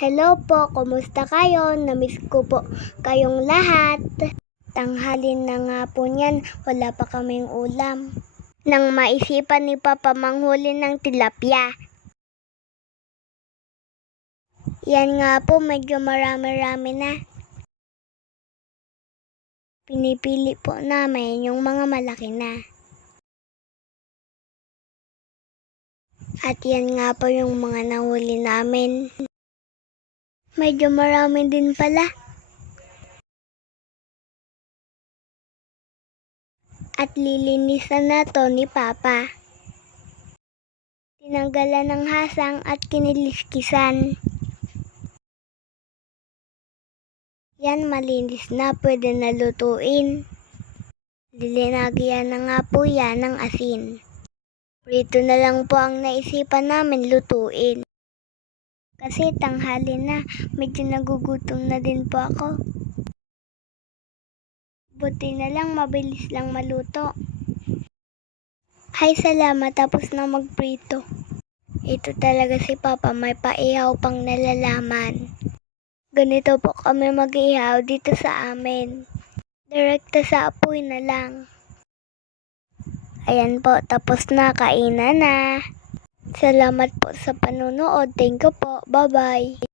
Hello po, kumusta kayo? Namiss ko po kayong lahat. Tanghalin na nga po niyan, wala pa kaming ulam. Nang maisipan ni Papa manghuli ng tilapia. Yan nga po, medyo marami-rami na. Pinipili po namin yung mga malaki na. At yan nga po yung mga nahuli namin. Medyo marami din pala. At lilinisan na to ni Papa. Tinanggalan ng hasang at kiniliskisan. Yan, malinis na, pwede na lutuin. Lilinagyan na nga po yan ng asin. Prito na lang po ang naisipan namin lutuin. Kasi tanghali na, medyo nagugutom na din po ako. Buti na lang, mabilis lang maluto. Ay, salamat, tapos na magprito. Ito talaga si Papa, may paihaw pang nalalaman. Ganito po kami mag-ihaw dito sa amin. Direkta sa apoy na lang. Ayan po, tapos na, kainan na. Salamat po sa panonood. Thank you po. Bye-bye.